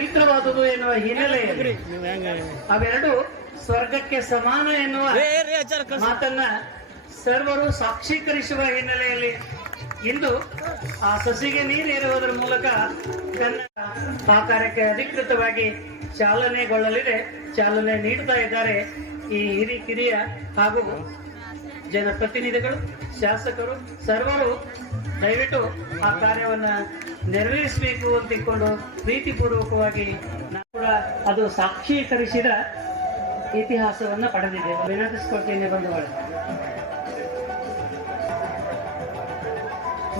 ಪವಿತ್ರವಾದುದು ಎನ್ನುವ ಹಿನ್ನೆಲೆಯಲ್ಲಿ ಅವೆರಡು ಸ್ವರ್ಗಕ್ಕೆ ಸಮಾನ ಎನ್ನುವ ಮಾತನ್ನ ಸರ್ವರು ಸಾಕ್ಷೀಕರಿಸುವ ಹಿನ್ನೆಲೆಯಲ್ಲಿ ಇಂದು ಆ ಸಸಿಗೆ ನೀರೇರುವುದರ ಮೂಲಕ ಕನ್ನಡ ಆ ಕಾರ್ಯಕ್ಕೆ ಅಧಿಕೃತವಾಗಿ ಚಾಲನೆಗೊಳ್ಳಲಿದೆ. ಚಾಲನೆ ನೀಡ್ತಾ ಇದ್ದಾರೆ ಈ ಹಿರಿಯ ಹಾಗೂ ಜನಪ್ರತಿನಿಧಿಗಳು, ಶಾಸಕರು, ಸರ್ವರು ದಯವಿಟ್ಟು ಆ ಕಾರ್ಯವನ್ನ ನೆರವೇರಿಸಬೇಕು ಅಂತ ಇಟ್ಕೊಂಡು ಪ್ರೀತಿಪೂರ್ವಕವಾಗಿ ನಾವು ಕೂಡ ಅದು ಸಾಕ್ಷೀಕರಿಸಿದ ಇತಿಹಾಸವನ್ನ ಪಡೆದಿದೆ. ವಿನಂತಿಸಿಕೊಳ್ತೇನೆ ಬಂಧುಗಳೇ.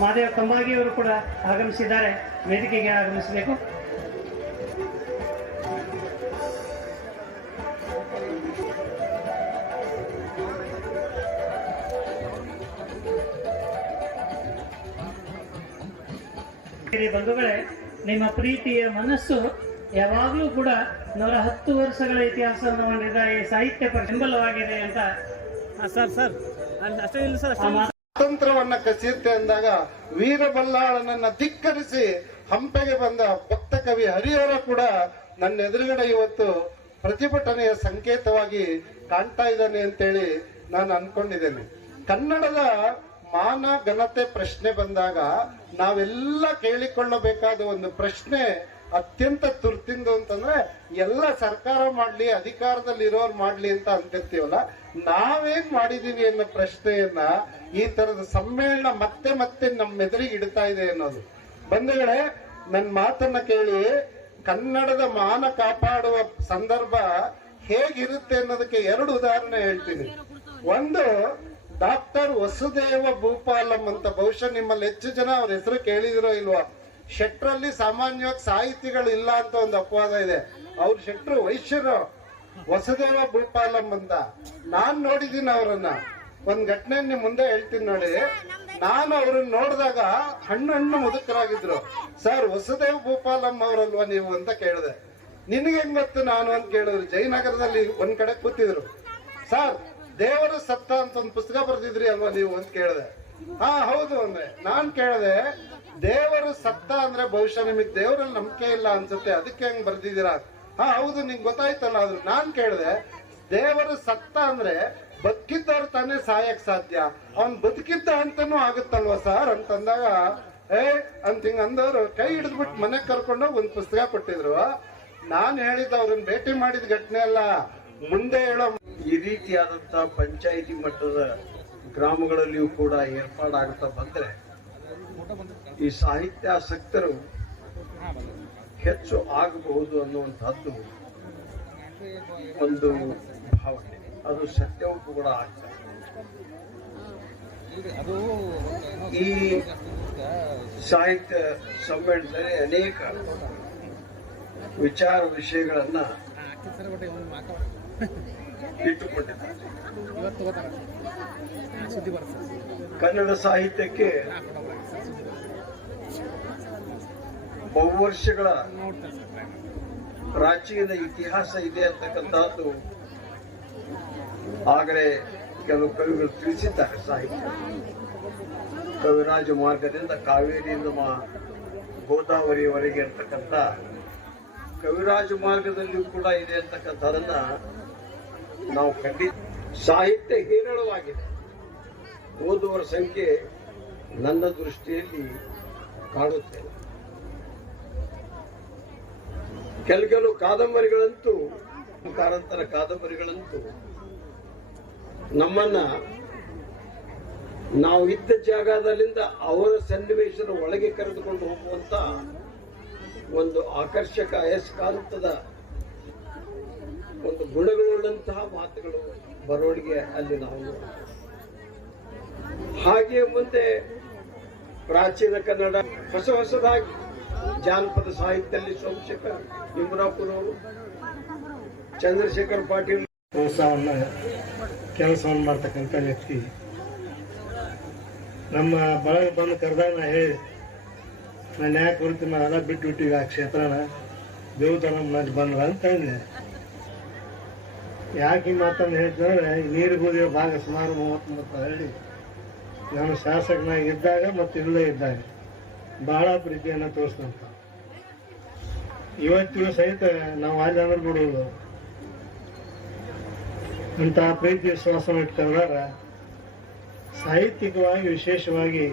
ಮಹಾದೇವ ಕಂಬಾಗಿಯವರು ಕೂಡ ಆಗಮಿಸಿದ್ದಾರೆ, ವೇದಿಕೆಗೆ ಆಗಮಿಸಬೇಕು. ಬಂಧುಗಳೇ, ನಿಮ್ಮ ಪ್ರೀತಿಯ ಮನಸ್ಸು ಯಾವಾಗಲೂ ಕೂಡ 110 ವರ್ಷಗಳ ಇತಿಹಾಸವನ್ನು ಹೊಂದಿದ ಈ ಸಾಹಿತ್ಯ ಬೆಂಬಲವಾಗಿದೆ ಅಂತ ಸ್ವಾತಂತ್ರ್ಯವನ್ನ ಕಸಿಯುತ್ತೆ ಅಂದಾಗ ವೀರಬಲ್ಲಾಳನನ್ನ ಧಿಕ್ಕರಿಸಿ ಹಂಪೆಗೆ ಬಂದ ಭಕ್ತ ಕವಿ ಹರಿಹರ ಕೂಡ ನನ್ನ ಎದುರುಗಡೆ ಇವತ್ತು ಪ್ರತಿಭಟನೆಯ ಸಂಕೇತವಾಗಿ ಕಾಣ್ತಾ ಇದ್ದಾನೆ ಅಂತೇಳಿ ನಾನು ಅನ್ಕೊಂಡಿದ್ದೇನೆ. ಕನ್ನಡದ ಮಾನ ಘನತೆ ಪ್ರಶ್ನೆ ಬಂದಾಗ ನಾವೆಲ್ಲ ಕೇಳಿಕೊಳ್ಳಬೇಕಾದ ಒಂದು ಪ್ರಶ್ನೆ ಅತ್ಯಂತ ತುರ್ತಿಂದು ಅಂತಂದ್ರೆ, ಎಲ್ಲ ಸರ್ಕಾರ ಮಾಡ್ಲಿ, ಅಧಿಕಾರದಲ್ಲಿ ಇರೋರು ಮಾಡ್ಲಿ ಅಂತ ಅಂತಿರ್ತೀವಲ್ಲ, ನಾವೇನ್ ಮಾಡಿದೀವಿ ಅನ್ನೋ ಪ್ರಶ್ನೆಯನ್ನ ಈ ತರದ ಸಮ್ಮೇಳನ ಮತ್ತೆ ಮತ್ತೆ ನಮ್ಮ ಎದುರಿಗೆ ಇಡ್ತಾ ಇದೆ ಅನ್ನೋದು. ಬಂಧುಗಳೇ, ನನ್ನ ಮಾತನ್ನ ಕೇಳಿ ಕನ್ನಡದ ಮಾನ ಕಾಪಾಡುವ ಸಂದರ್ಭ ಹೇಗಿರುತ್ತೆ ಅನ್ನೋದಕ್ಕೆ 2 ಉದಾಹರಣೆ ಹೇಳ್ತೀನಿ. ಒಂದು, ಡಾಕ್ಟರ್ ವಸುದೇವ ಭೂಪಾಲಂ ಅಂತ, ಬಹುಶಃ ನಿಮ್ಮಲ್ಲಿ ಹೆಚ್ಚು ಜನ ಅವ್ರ ಹೆಸರು ಕೇಳಿದಿರೋ ಇಲ್ವಾ. ಶೆಟ್ರಲ್ಲಿ ಸಾಮಾನ್ಯವಾಗಿ ಸಾಹಿತಿಗಳು ಇಲ್ಲ ಅಂತ ಒಂದು ಅಪವಾದ ಇದೆ. ಅವ್ರ ಶೆಟ್ರು ವೈಶ್ಯರು, ವಸುದೇವ ಭೂಪಾಲಂ ಅಂತ. ನಾನ್ ನೋಡಿದೀನಿ ಅವರನ್ನ. ಒಂದ್ ಘಟನೆ ನಿಮ್ ಮುಂದೆ ಹೇಳ್ತೀನಿ ನೋಡಿ. ನಾನು ಅವ್ರನ್ನ ನೋಡಿದಾಗ ಹಣ್ಣು ಮುದುಕರಾಗಿದ್ರು. ಸರ್, ವಸುದೇವ ಭೂಪಾಲಂ ಅವರಲ್ವಾ ನೀವು ಅಂತ ಕೇಳಿದೆ. ನಿನ್ಗೆ ಹೆಂಗ್ ಗೊತ್ತು ನಾನು ಅಂತ ಕೇಳಿದ್ರು. ಜಯನಗರದಲ್ಲಿ ಒಂದ್ ಕಡೆ ಕೂತಿದ್ರು. ಸರ್, ದೇವರು ಸತ್ತ ಅಂತ ಒಂದು ಪುಸ್ತಕ ಬರೆದಿದ್ರಿ ಅಲ್ವಾ ನೀವು ಅಂತ ಕೇಳಿದೆ. ಹಾ ಹೌದು ಅಂದ್ರೆ. ನಾನ್ ಕೇಳಿದೆ, ದೇವರು ಸತ್ತ ಅಂದ್ರೆ ಬಹುಶಃ ನಿಮಗ್ ದೇವರಲ್ಲಿ ನಂಬಿಕೆ ಇಲ್ಲ ಅನ್ಸುತ್ತೆ, ಅದಕ್ಕೆ ಹೆಂಗ್ ಬರ್ದಿದ್ದೀರಾ? ಹಾ ಹೌದು, ನಿಂಗೆ ಗೊತ್ತಾಯ್ತಲ್ಲ. ಆದ್ರು ನಾನ್ ಕೇಳಿದೆ, ದೇವರು ಸತ್ತ ಅಂದ್ರೆ ಬದುಕಿದ್ದವ್ರು ತಾನೇ ಸಾಯಕ್ ಸಾಧ್ಯ, ಅವನ್ ಬದುಕಿದ್ದ ಅಂತಾನೂ ಆಗುತ್ತಲ್ವಾ ಸರ್ ಅಂತಂದಾಗ, ಅಂತ ಹಿಂಗ ಅಂದವ್ರು ಕೈ ಹಿಡಿದ್ಬಿಟ್ಟು ಮನೆಗ್ ಕರ್ಕೊಂಡೋಗಿ ಒಂದ್ ಪುಸ್ತಕ ಕೊಟ್ಟಿದ್ರು. ನಾನ್ ಹೇಳಿದ ಅವ್ರನ್ನ ಭೇಟಿ ಮಾಡಿದ ಘಟನೆ ಅಲ್ಲ, ಮುಂದೆ ಹೇಳೋ. ಈ ರೀತಿಯಾದಂತಹ ಪಂಚಾಯಿತಿ ಮಟ್ಟದ ಗ್ರಾಮಗಳಲ್ಲಿಯೂ ಕೂಡ ಏರ್ಪಾಡಾಗುತ್ತಾ ಬಂದ್ರೆ ಈ ಸಾಹಿತ್ಯಾಸಕ್ತರು ಹೆಚ್ಚು ಆಗಬಹುದು ಅನ್ನುವಂಥದ್ದು ಒಂದು ಭಾವನೆ. ಅದು ಸತ್ಯವೂ ಕೂಡ ಆಗ್ತದೆ. ಈ ಸಾಹಿತ್ಯ ಸಮ್ಮೇಳನದಲ್ಲಿ ಅನೇಕ ವಿಚಾರ ವಿಷಯಗಳನ್ನ ಇಟ್ಟುಕೊಂಡಿದ್ದಾರೆ. ಕನ್ನಡ ಸಾಹಿತ್ಯಕ್ಕೆ ಬಹುವರ್ಷಗಳ ಪ್ರಾಚೀನ ಇತಿಹಾಸ ಇದೆ ಅಂತಕ್ಕಂಥದ್ದು ಆಗಲೇ ಕೆಲವು ಕವಿಗಳು ತಿಳಿಸಿದ್ದಾರೆ. ಸಾಹಿತ್ಯ ಕವಿರಾಜ ಮಾರ್ಗದಿಂದ ಕಾವೇರಿಯಿಂದ ಗೋದಾವರಿಯವರೆಗೆ ಇರ್ತಕ್ಕಂಥ ಕವಿರಾಜ ಮಾರ್ಗದಲ್ಲಿಯೂ ಕೂಡ ಇದೆ ಅಂತಕ್ಕಂಥದನ್ನ ನಾವು ಖಂಡಿತ. ಸಾಹಿತ್ಯ ಹೇರಳವಾಗಿದೆ. ಓದುವರ ಸಂಖ್ಯೆ ನನ್ನ ದೃಷ್ಟಿಯಲ್ಲಿ ಕಾಣುತ್ತೆ. ಕೆಲವು ಕಾದಂಬರಿಗಳಂತೂ, ಕಾರಂತರ ಕಾದಂಬರಿಗಳಂತೂ ನಮ್ಮನ್ನ ನಾವು ಇದ್ದ ಜಾಗದಲ್ಲಿಂದ ಅವರ ಸನ್ನಿವೇಶದ ಒಳಗೆ ಕರೆದುಕೊಂಡು ಹೋಗುವಂತ ಒಂದು ಆಕರ್ಷಕ ಅಯಸ್ಕಾಂತದ ಒಂದು ಗುಣಗಳುಳ್ಳಂತಹ ಮಾತುಗಳು ಬರವಣಿಗೆ ಅಲ್ಲಿ ನಾವು. ಹಾಗೆ ಮುಂದೆ ಪ್ರಾಚೀನ ಕನ್ನಡ ಹೊಸದಾಗಿ ಜಾನಪದ ಸಾಹಿತ್ಯದಲ್ಲಿ ಸೋಮಶೇಖರ್ ಇಂಬ್ರಾಪುರ್ ಅವರು, ಚಂದ್ರಶೇಖರ್ ಪಾಟೀಲ್ ಕೆಲಸವನ್ನು ಮಾಡ್ತಕ್ಕಂಥ ವ್ಯಕ್ತಿ. ನಮ್ಮ ಬಳಗ ಬಂದು ಕರೆದಾಗ ನಾ ಹೇಳಿ, ನಾನು ಯಾಕೆ ಬರ್ತೀನಿ, ನಾವೆಲ್ಲ ಬಿಟ್ಟಿವಿ ಆ ಕ್ಷೇತ್ರನ, ದೇವತನ ಮಂದಿ ಬಂದ್ರ ಅಂತ ಹೇಳಿದೆ. ಯಾಕೆ ಈ ಮಾತನ್ನು ಹೇಳ್ತಂದ್ರೆ, ನೀರಿಗೋದಿರೋ ಭಾಗ ಸುಮಾರು 30 ಹಳ್ಳಿ ನಾನು ಶಾಸಕನಾಗಿ ಇದ್ದಾಗ ಮತ್ತು ಇಲ್ಲೇ ಇದ್ದಾಗ ಬಹಳ ಪ್ರೀತಿಯನ್ನು ತೋರಿಸಿದಂತ. ಇವತ್ತಿಗೂ ಸಹಿತ ನಾವು ಅಲ್ಲಿ ಅಂದ್ರೆ ಬಿಡುವುದು ಅಂತ ಪ್ರೀತಿ ವಿಶ್ವಾಸ ಇಟ್ಕೊಂಡಾರ ಸಾಹಿತ್ಯಿಕವಾಗಿ ವಿಶೇಷವಾಗಿ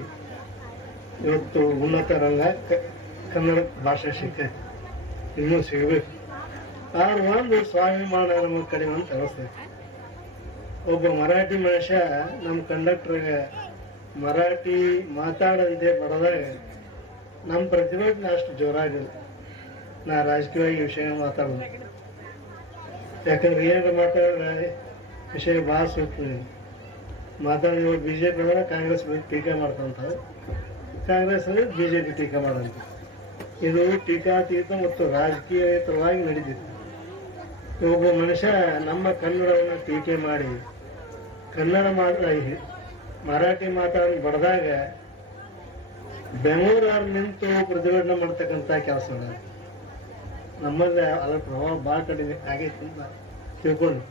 ಇವತ್ತು ಉನ್ನತ ರಂಗ ಕನ್ನಡ ಭಾಷೆ ಇನ್ನೂ ಸಿಗಬೇಕು. ಆದ್ರೆ ಒಂದು ಸ್ವಾಭಿಮಾನ ನಮಗೆ ಕಡಿಮೆ ಅಂತ ಅನಿಸ್ತದೆ. ಒಬ್ಬ ಮರಾಠಿ ಮನುಷ್ಯ ನಮ್ಮ ಕಂಡಕ್ಟರ್ಗೆ ಮರಾಠಿ ಮಾತಾಡೋದಿದೆ ಬಡದಾಗ ನಮ್ಮ ಪ್ರತಿಭಟನೆ ಅಷ್ಟು ಜೋರಾಗಿಲ್ಲ. ನಾ ರಾಜಕೀಯವಾಗಿ ವಿಷಯ ಮಾತಾಡೋದು, ಯಾಕಂದ್ರೆ ಏನಾರ ಮಾತಾಡಿದ್ರೆ ವಿಷಯ ಭಾಳ ಸೂಕ್ಷ್ಮ. ಮಾತಾಡಿ ಬಿಜೆಪಿ ಅಂದ್ರೆ ಕಾಂಗ್ರೆಸ್ ಟೀಕೆ ಮಾಡ್ಕೊಂತಾರೆ, ಕಾಂಗ್ರೆಸ್ ಅಂದ್ರೆ ಬಿಜೆಪಿ ಟೀಕೆ ಮಾಡೋದು. ಇದು ಟೀಕಾತೀತ ಮತ್ತು ರಾಜಕೀಯೇತರವಾಗಿ ನಡೆದಿದೆ. ಒಬ್ಬ ಮನುಷ್ಯ ನಮ್ಮ ಕನ್ನಡವನ್ನು ಟೀಕೆ ಮಾಡಿ ಕನ್ನಡ ಮರಾಠಿ ಮಾತಾಡಿ ಬಡ್ದಾಗ ಬೆಂಗಳೂರು ನಿಂತು ಪ್ರತಿಭಟನೆ ಮಾಡ್ತಕ್ಕಂಥ ಕೆಲಸ ನಮ್ಮಲ್ಲಿ ಅದರ ಪ್ರಭಾವ ಭಾಳ ಕಡಿಮೆ ಆಗೈತಿ ಅಂತ ತಿಳ್ಕೊಂಡು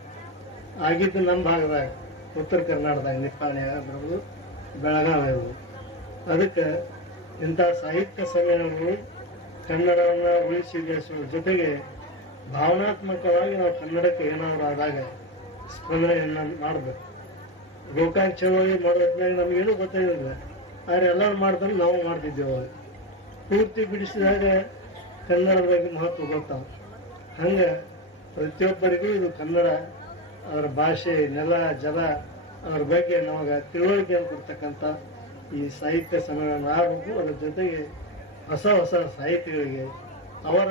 ಆಗಿದ್ದು ನಮ್ಮ ಭಾಗದಾಗ ಉತ್ತರ ಕರ್ನಾಟಕದಾಗ ನಿಪ್ಪಾಣಿ ಆಗಿರ್ಬೋದು, ಬೆಳಗಾವಿ ಇರ್ಬೋದು. ಅದಕ್ಕೆ ಇಂಥ ಸಾಹಿತ್ಯ ಸಮ್ಮೇಳನಗಳು ಕನ್ನಡವನ್ನು ಉಳಿಸಿ ಬೆಳೆಸುವ ಜೊತೆಗೆ ಭಾವನಾತ್ಮಕವಾಗಿ ನಾವು ಕನ್ನಡಕ್ಕೆ ಏನಾದರೂ ಆದಾಗ ಸ್ಪಂದನೆಯನ್ನು ಮಾಡಬೇಕು. ಗೋಕಾಕ್ ಚಳವಳಿ ಮಾಡೋದ್ಮೇಲೆ ನಮಗೇನು ಗೊತ್ತಾಗಿಲ್ಲ, ಆದರೆ ಎಲ್ಲರೂ ಮಾಡ್ತಾರೆ, ನಾವು ಮಾಡ್ತಿದ್ದೇವೆ. ಪೂರ್ತಿ ಬಿಡಿಸಿದಾಗ ಕನ್ನಡದ ಬಗ್ಗೆ ಮಹತ್ವ ಗೊತ್ತಾಗ. ಹಂಗೆ ಪ್ರತಿಯೊಬ್ಬರಿಗೂ ಇದು ಕನ್ನಡ, ಅದರ ಭಾಷೆ, ನೆಲ, ಜಲ, ಅದರ ಬಗ್ಗೆ ನಮಗೆ ತಿಳುವಳಿಕೆಯನ್ನು ಕೊಡ್ತಕ್ಕಂಥ ಈ ಸಾಹಿತ್ಯ ಸಮ್ಮೇಳನ ಆಗಬೇಕು. ಅದರ ಜೊತೆಗೆ ಹೊಸ ಹೊಸ ಸಾಹಿತಿಗಳಿಗೆ ಅವರ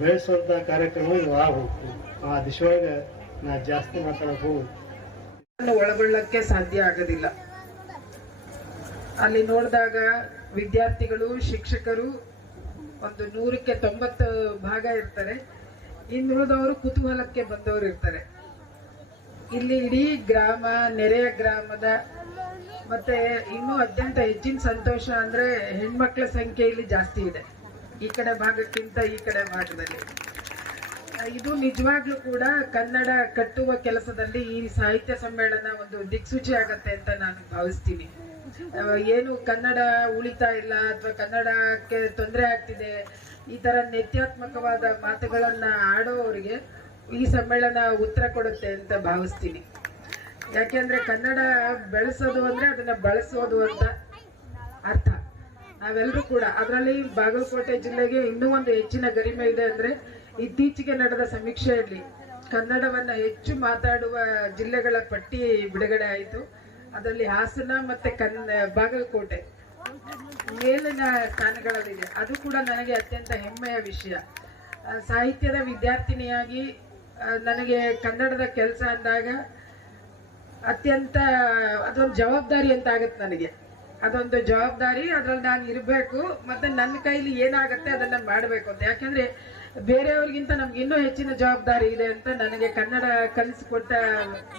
ಬೆಳೆಸುವಂಥ ಕಾರ್ಯಕ್ರಮ ಇದು ಆಗಬೇಕು. ಆ ದಿಶೆಯೊಳಗೆ ನಾ ಜಾಸ್ತಿ ಮಾತಾಡಕ್ಕೆ ಹೋಗುದು ಒಳಗೊಳ್ಳಕ್ಕೆ ಸಾಧ್ಯ ಆಗೋದಿಲ್ಲ. ಅಲ್ಲಿ ನೋಡಿದಾಗ ವಿದ್ಯಾರ್ಥಿಗಳು, ಶಿಕ್ಷಕರು ಒಂದು 100ಕ್ಕೆ 90 ಭಾಗ ಇರ್ತಾರೆ. ಇನ್ನುಳಿದವರು ಕುತೂಹಲಕ್ಕೆ ಬಂದವರು ಇರ್ತಾರೆ. ಇಲ್ಲಿ ಇಡೀ ಗ್ರಾಮ, ನೆರೆಯ ಗ್ರಾಮದ ಮತ್ತೆ ಇನ್ನೂ ಅತ್ಯಂತ ಹೆಚ್ಚಿನ ಸಂತೋಷ ಅಂದ್ರೆ ಹೆಣ್ಮಕ್ಳ ಸಂಖ್ಯೆ ಇಲ್ಲಿ ಜಾಸ್ತಿ ಇದೆ, ಈ ಕಡೆ ಭಾಗಕ್ಕಿಂತ ಈ ಕಡೆ ಭಾಗದಲ್ಲಿ. ಇದು ನಿಜವಾಗ್ಲೂ ಕೂಡ ಕನ್ನಡ ಕಟ್ಟುವ ಕೆಲಸದಲ್ಲಿ ಈ ಸಾಹಿತ್ಯ ಸಮ್ಮೇಳನ ಒಂದು ದಿಕ್ಸೂಚಿ ಆಗತ್ತೆ ಅಂತ ನಾನು ಭಾವಿಸ್ತೀನಿ. ಏನು ಕನ್ನಡ ಉಳಿತಾ ಇಲ್ಲ ಅಥವಾ ಕನ್ನಡಕ್ಕೆ ತೊಂದರೆ ಆಗ್ತಿದೆ, ಈ ತರ ನೆತ್ಯಾತ್ಮಕವಾದ ಮಾತುಗಳನ್ನ ಆಡೋವರಿಗೆ ಈ ಸಮ್ಮೇಳನ ಉತ್ತರ ಕೊಡುತ್ತೆ ಅಂತ ಭಾವಿಸ್ತೀನಿ. ಯಾಕೆಂದ್ರೆ ಕನ್ನಡ ಬೆಳೆಸೋದು ಅಂದ್ರೆ ಅದನ್ನ ಬಳಸೋದು ಅಂತ ಅರ್ಥ. ನಾವೆಲ್ಲರೂ ಕೂಡ ಅದರಲ್ಲಿ ಬಾಗಲಕೋಟೆ ಜಿಲ್ಲೆಗೆ ಇನ್ನೂ ಒಂದು ಹೆಚ್ಚಿನ ಗರಿಮೆ ಇದೆ. ಅಂದ್ರೆ ಇತ್ತೀಚೆಗೆ ನಡೆದ ಸಮೀಕ್ಷೆಯಲ್ಲಿ ಕನ್ನಡವನ್ನ ಹೆಚ್ಚು ಮಾತಾಡುವ ಜಿಲ್ಲೆಗಳ ಪಟ್ಟಿ ಬಿಡುಗಡೆ ಆಯಿತು. ಅದರಲ್ಲಿ ಹಾಸನ ಮತ್ತೆ ಬಾಗಲಕೋಟೆ ಮೇಲಿನ ಸ್ಥಾನಗಳಲ್ಲಿದೆ. ಅದು ಕೂಡ ನನಗೆ ಅತ್ಯಂತ ಹೆಮ್ಮೆಯ ವಿಷಯ. ಸಾಹಿತ್ಯದ ವಿದ್ಯಾರ್ಥಿನಿಯಾಗಿ ನನಗೆ ಕನ್ನಡದ ಕೆಲಸ ಅಂದಾಗ ಅತ್ಯಂತ ಅದೊಂದು ಜವಾಬ್ದಾರಿ ಅಂತ ಆಗತ್ತೆ ನನಗೆ. ಅದೊಂದು ಜವಾಬ್ದಾರಿ, ಅದ್ರಲ್ಲಿ ನಾನು ಇರಬೇಕು, ಮತ್ತೆ ನನ್ನ ಕೈಲಿ ಏನಾಗತ್ತೆ ಅದನ್ನ ಮಾಡಬೇಕು ಅಂತ. ಯಾಕಂದ್ರೆ ಬೇರೆಯವ್ರಿಗಿಂತ ನಮ್ಗೆ ಇನ್ನೂ ಹೆಚ್ಚಿನ ಜವಾಬ್ದಾರಿ ಇದೆ ಅಂತ ನನಗೆ ಕನ್ನಡ ಕಲಿಸಿಕೊಟ್ಟ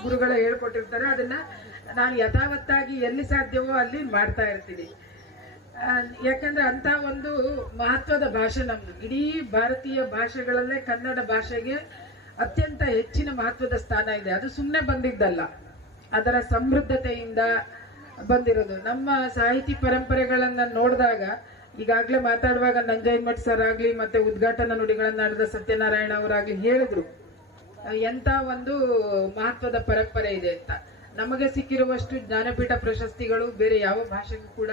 ಗುರುಗಳು ಹೇಳ್ಕೊಟ್ಟಿರ್ತಾರೆ. ಅದನ್ನ ನಾನು ಯಥಾವತ್ತಾಗಿ ಎಲ್ಲಿ ಸಾಧ್ಯವೋ ಅಲ್ಲಿ ಮಾಡ್ತಾ ಇರ್ತೀನಿ. ಯಾಕಂದ್ರೆ ಅಂತ ಒಂದು ಮಹತ್ವದ ಭಾಷೆ ನಮ್ದು. ಇಡೀ ಭಾರತೀಯ ಭಾಷೆಗಳಲ್ಲೇ ಕನ್ನಡ ಭಾಷೆಗೆ ಅತ್ಯಂತ ಹೆಚ್ಚಿನ ಮಹತ್ವದ ಸ್ಥಾನ ಇದೆ. ಅದು ಸುಮ್ಮನೆ ಬಂದಿದ್ದಲ್ಲ, ಅದರ ಸಮೃದ್ಧತೆಯಿಂದ ಬಂದಿರೋದು. ನಮ್ಮ ಸಾಹಿತಿ ಪರಂಪರೆಗಳನ್ನ ನೋಡಿದಾಗ, ಈಗಾಗಲೇ ಮಾತಾಡುವಾಗ ನಂಜಯ್ಯಮಠ್ ಸರ್ ಆಗ್ಲಿ ಮತ್ತೆ ಉದ್ಘಾಟನಾ ನುಡಿಗಳನ್ನಾಡಿದ ಸತ್ಯನಾರಾಯಣ ಅವರಾಗ್ಲಿ ಹೇಳಿದ್ರು ಎಂತ ಒಂದು ಮಹತ್ವದ ಪರಂಪರೆ ಇದೆ ಅಂತ. ನಮಗೆ ಸಿಕ್ಕಿರುವಷ್ಟು ಜ್ಞಾನಪೀಠ ಪ್ರಶಸ್ತಿಗಳು ಬೇರೆ ಯಾವ ಭಾಷೆಗೂ ಕೂಡ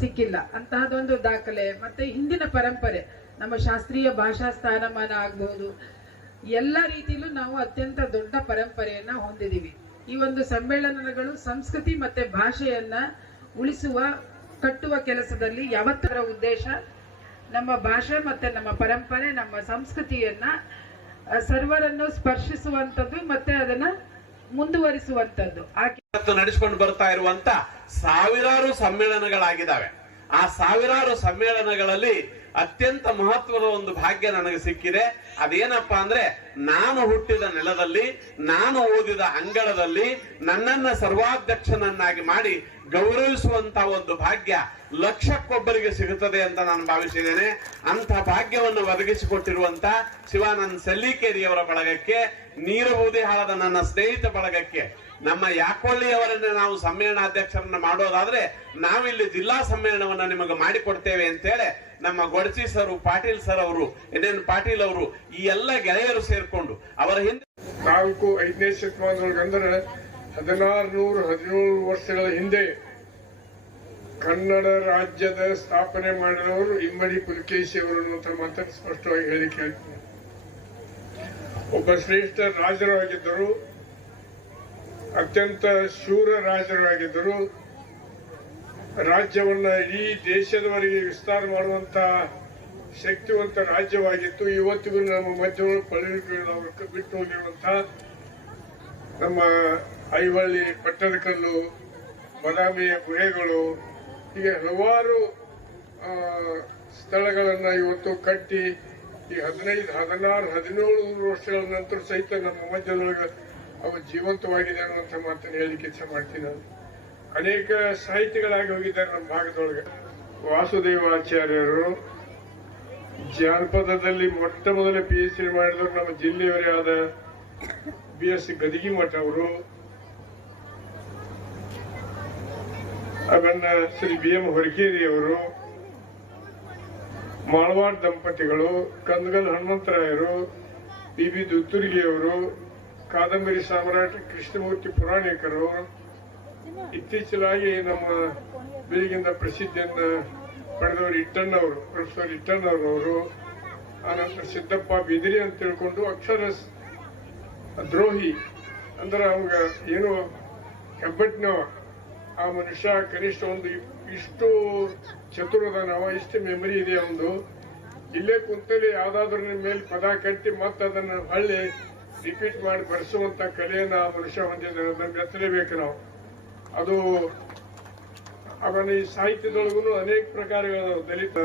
ಸಿಕ್ಕಿಲ್ಲ. ಅಂತಹದೊಂದು ದಾಖಲೆ ಮತ್ತೆ ಹಿಂದಿನ ಪರಂಪರೆ, ನಮ್ಮ ಶಾಸ್ತ್ರೀಯ ಭಾಷಾ ಸ್ಥಾನಮಾನ ಆಗಬಹುದು, ಎಲ್ಲ ರೀತಿಯಲ್ಲೂ ನಾವು ಅತ್ಯಂತ ದೊಡ್ಡ ಪರಂಪರೆಯನ್ನ ಹೊಂದಿದೀವಿ. ಈ ಒಂದು ಸಮ್ಮೇಳನಗಳು ಸಂಸ್ಕೃತಿ ಮತ್ತೆ ಭಾಷೆಯನ್ನ ಉಳಿಸುವ, ಕಟ್ಟುವ ಕೆಲಸದಲ್ಲಿ ಯಾವತ್ತರ ಉದ್ದೇಶ ನಮ್ಮ ಭಾಷೆ ಮತ್ತೆ ನಮ್ಮ ಪರಂಪರೆ, ನಮ್ಮ ಸಂಸ್ಕೃತಿಯನ್ನ ಸರ್ವರನ್ನು ಸ್ಪರ್ಶಿಸುವಂತದ್ದು ಮತ್ತೆ ಅದನ್ನ ಮುಂದುವರಿಸುವಂತದ್ದು. ನಡೆಸಿಕೊಂಡು ಬರ್ತಾ ಇರುವಂತ ಸಾವಿರಾರು ಸಮ್ಮೇಳನಗಳಾಗಿದ್ದಾವೆ. ಆ ಸಾವಿರಾರು ಸಮ್ಮೇಳನಗಳಲ್ಲಿ ಅತ್ಯಂತ ಮಹತ್ವದ ಒಂದು ಭಾಗ್ಯ ನನಗೆ ಸಿಕ್ಕಿದೆ. ಅದೇನಪ್ಪಾ ಅಂದ್ರೆ, ನಾನು ಹುಟ್ಟಿದ ನೆಲದಲ್ಲಿ, ನಾನು ಓದಿದ ಅಂಗಳದಲ್ಲಿ ನನ್ನನ್ನ ಸರ್ವಾಧ್ಯಕ್ಷನನ್ನಾಗಿ ಮಾಡಿ ಗೌರವಿಸುವಂತ ಒಂದು ಭಾಗ್ಯ ಲಕ್ಷಕ್ಕೊಬ್ಬರಿಗೆ ಸಿಗುತ್ತದೆ ಅಂತ ನಾನು ಭಾವಿಸಿದ್ದೇನೆ. ಅಂತ ಭಾಗ್ಯವನ್ನು ಒದಗಿಸಿಕೊಟ್ಟಿರುವಂತ ಶಿವಾನಂದ್ ಸಲ್ಲಿಕೇರಿಯವರ ಬಳಗಕ್ಕೆ, ನೀರು ಬೂದಿ ಹಾಳದ ನನ್ನ ಸ್ನೇಹಿತ ಬಳಗಕ್ಕೆ ನಮ್ಮ ಯಾಕೊಳ್ಳಿಯವರನ್ನ ನಾವು ಸಮ್ಮೇಳನಾಧ್ಯಕ್ಷರನ್ನ ಮಾಡೋದಾದ್ರೆ ನಾವಿಲ್ಲಿ ಜಿಲ್ಲಾ ಸಮ್ಮೇಳನವನ್ನ ನಿಮಗೆ ಮಾಡಿಕೊಡ್ತೇವೆ ಅಂತೇಳಿ ನಮ್ಮ ಗೊಡಚಿ ಸರ್, ಪಾಟೀಲ್ ಸರ್ ಅವರು, ಎನ್ ಪಾಟೀಲ್ ಅವರು, ಈ ಎಲ್ಲ ಗೆಳೆಯರು ಸೇರ್ಕೊಂಡು ಅವರ ಹಿಂದೆ 4-5ನೇ ಶತಮಾನದೊಳಗೆ ಅಂದ್ರೆ 1617 ವರ್ಷಗಳ ಹಿಂದೆ ಕನ್ನಡ ರಾಜ್ಯದ ಸ್ಥಾಪನೆ ಮಾಡಿದವರು ಇಮ್ಮಡಿ ಪುಲಕೇಶಿ ಅವರು ಅನ್ನುವಂಥ ಮಾತನ್ನು ಸ್ಪಷ್ಟವಾಗಿ ಹೇಳಿ ಕೇಳ್ತೀನಿ. ಒಬ್ಬ ಶ್ರೇಷ್ಠ ರಾಜರು ಆಗಿದ್ದರು, ಅತ್ಯಂತ ಶೂರ ರಾಜರು ಆಗಿದ್ದರು. ರಾಜ್ಯವನ್ನ ಇಡೀ ದೇಶದವರೆಗೆ ವಿಸ್ತಾರ ಮಾಡುವಂತ ಶಕ್ತಿವಂತ ರಾಜ್ಯವಾಗಿತ್ತು. ಇವತ್ತಿಗೂ ನಮ್ಮ ಮಧ್ಯೊಳಗೆ ಪಳಿಗಳು ಬಿಟ್ಟು ಹೋಗಿರುವಂತ ನಮ್ಮ ಐವಳ್ಳಿ ಪಟ್ಟದಕಲ್ಲು, ಬಾದಾಮಿಯ ಗುಹೆಗಳು, ಹೀಗೆ ಹಲವಾರು ಸ್ಥಳಗಳನ್ನ ಇವತ್ತು ಕಟ್ಟಿ ಈ 15, 16, 17 ವರ್ಷಗಳ ನಂತರ ಸಹಿತ ನಮ್ಮ ಮಧ್ಯದೊಳಗೆ ಅವು ಜೀವಂತವಾಗಿದೆ ಅನ್ನುವಂಥ ಮಾತನ್ನು ಹೇಳಲಿಕ್ಕೆ ಇಚ್ಛೆ ಮಾಡ್ತೀನಿ. ನಾನು ಅನೇಕ ಸಾಹಿತಿಗಳಾಗಿ ಹೋಗಿದ್ದಾರೆ ನಮ್ಮ ಭಾಗದೊಳಗೆ. ವಾಸುದೇವಾಚಾರ್ಯರು ಜಾನಪದದಲ್ಲಿ ಮೊಟ್ಟ ಮೊದಲ PhD ಮಾಡಿದವರು ನಮ್ಮ ಜಿಲ್ಲೆಯವರೇ ಆದ BS ಗದಿಗಿಮಠ ಅವರು, ಅದನ್ನ ಶ್ರೀ BM ಹೊರಕೇರಿ ಅವರು, ಮಾಳ್ವಾಡ್ ದಂಪತಿಗಳು, ಕಂದಗಲ್ ಹನುಮಂತರಾಯರು, BB ದುತ್ತುರ್ಗಿಯವರು, ಕಾದಂಬರಿ ಸಾಮ್ರಾಟ ಕೃಷ್ಣಮೂರ್ತಿ ಪುರಾಣಿಕರು, ಇತ್ತೀಚಲಾಗಿ ನಮ್ಮ ಬೆಳಗಿಂದ ಪ್ರಸಿದ್ಧಿಯನ್ನ ಪಡೆದವರು ಇಟ್ಟಣ್ಣವರು, ಪ್ರೊಫೆಸರ್ ಇಟ್ಟಣ್ಣವರು, ಆನಂತರ ಸಿದ್ದಪ್ಪ ಬಿದಿರಿ ಅಂತ ತಿಳ್ಕೊಂಡು ಅಕ್ಷರ ದ್ರೋಹಿ ಅಂದ್ರೆ ಅವಾಗ ಏನು ಹೆಬ್ಬಟ್ಟಿನವ ಆ ಮನುಷ್ಯ ಕನಿಷ್ಠ ಒಂದು ಇಷ್ಟು ಚತುರದನವ, ಇಷ್ಟು ಮೆಮರಿ ಇದೆ ಒಂದು. ಇಲ್ಲೇ ಕುಂತಲ್ಲಿ ಯಾವ್ದಾದ್ರ ಮೇಲೆ ಪದ ಕಟ್ಟಿ ಮತ್ತೆ ಅದನ್ನ ಹೊಳ್ಳಿ ರಿಪೀಟ್ ಮಾಡಿ ಬರೆಸುವಂತ ಕಲೆಯನ್ನ ಆ ಮನುಷ್ಯ ಹೊಂದಿದ್ದಾನೆ. ಅದನ್ನ ಮೆಚ್ಚಲೇಬೇಕು ನಾವು. ಅದು ಅವನ ಈ ಸಾಹಿತ್ಯದೊಳಗೂ ಅನೇಕ ಪ್ರಕಾರಗಳ ದಲಿತ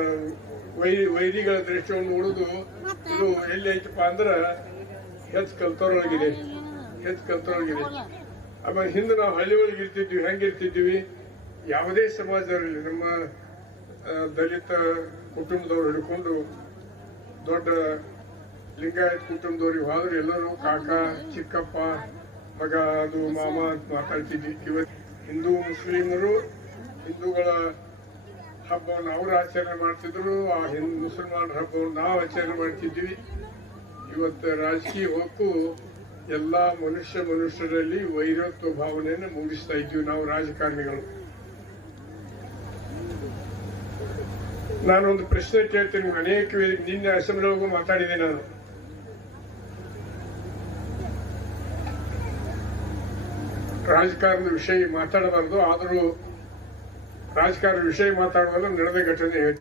ವೈರಿಗಳ ದೃಷ್ಟಿಯನ್ನು ಉಳಿದು ಇದು ಎಲ್ಲಿ ಐತಪ್ಪ ಅಂದ್ರೆ ಹೆಚ್ಚು ಕಲ್ತವ್ರೊಳಗಿದೆ. ಆಮೇಲೆ ಹಿಂದೆ ನಾವು ಹಳ್ಳಿ ಒಳಗೆ ಇರ್ತಿದ್ವಿ. ಹೆಂಗಿರ್ತಿದ್ವಿ, ಯಾವುದೇ ಸಮಾಜದಲ್ಲಿ ನಮ್ಮ ದಲಿತ ಕುಟುಂಬದವ್ರು ಹಿಡ್ಕೊಂಡು ದೊಡ್ಡ ಲಿಂಗಾಯತ್ ಕುಟುಂಬದವ್ರಿಗೆ ಹೋದ್ರೆ ಎಲ್ಲರೂ ಕಾಕ, ಚಿಕ್ಕಪ್ಪ, ಮಗ, ಅದು ಮಾಮ ಅಂತ ಮಾತಾಡ್ತಿದ್ವಿ. ಇವತ್ತು ಹಿಂದೂ ಮುಸ್ಲಿಮರು ಹಿಂದೂಗಳ ಹಬ್ಬವನ್ನು ಅವರು ಆಚರಣೆ ಮಾಡ್ತಿದ್ರು, ಆ ಮುಸಲ್ಮಾನರ ಹಬ್ಬವನ್ನು ನಾವು ಆಚರಣೆ ಮಾಡ್ತಿದ್ವಿ. ಇವತ್ತು ರಾಜಕೀಯ ಹೊಕ್ಕು ಎಲ್ಲಾ ಮನುಷ್ಯರಲ್ಲಿ ವೈರತ್ವ ಭಾವನೆಯನ್ನು ಮೂಡಿಸ್ತಾ ಇದ್ದೀವಿ ನಾವು ರಾಜಕಾರಣಿಗಳು. ನಾನೊಂದು ಪ್ರಶ್ನೆ ಕೇಳ್ತೀನಿ. ಅನೇಕ ನಿನ್ನೆ ಅಸೆಂಬ್ಲಿಗೂ ಮಾತಾಡಿದೆ. ನಾನು ರಾಜಕಾರಣದ ವಿಷಯ ಮಾತಾಡಬಾರ್ದು, ಆದರೂ ರಾಜಕಾರಣದ ವಿಷಯ ಮಾತಾಡುವಾಗ ನಡೆದ ಘಟನೆ ಹೇಳ್ತೀನಿ.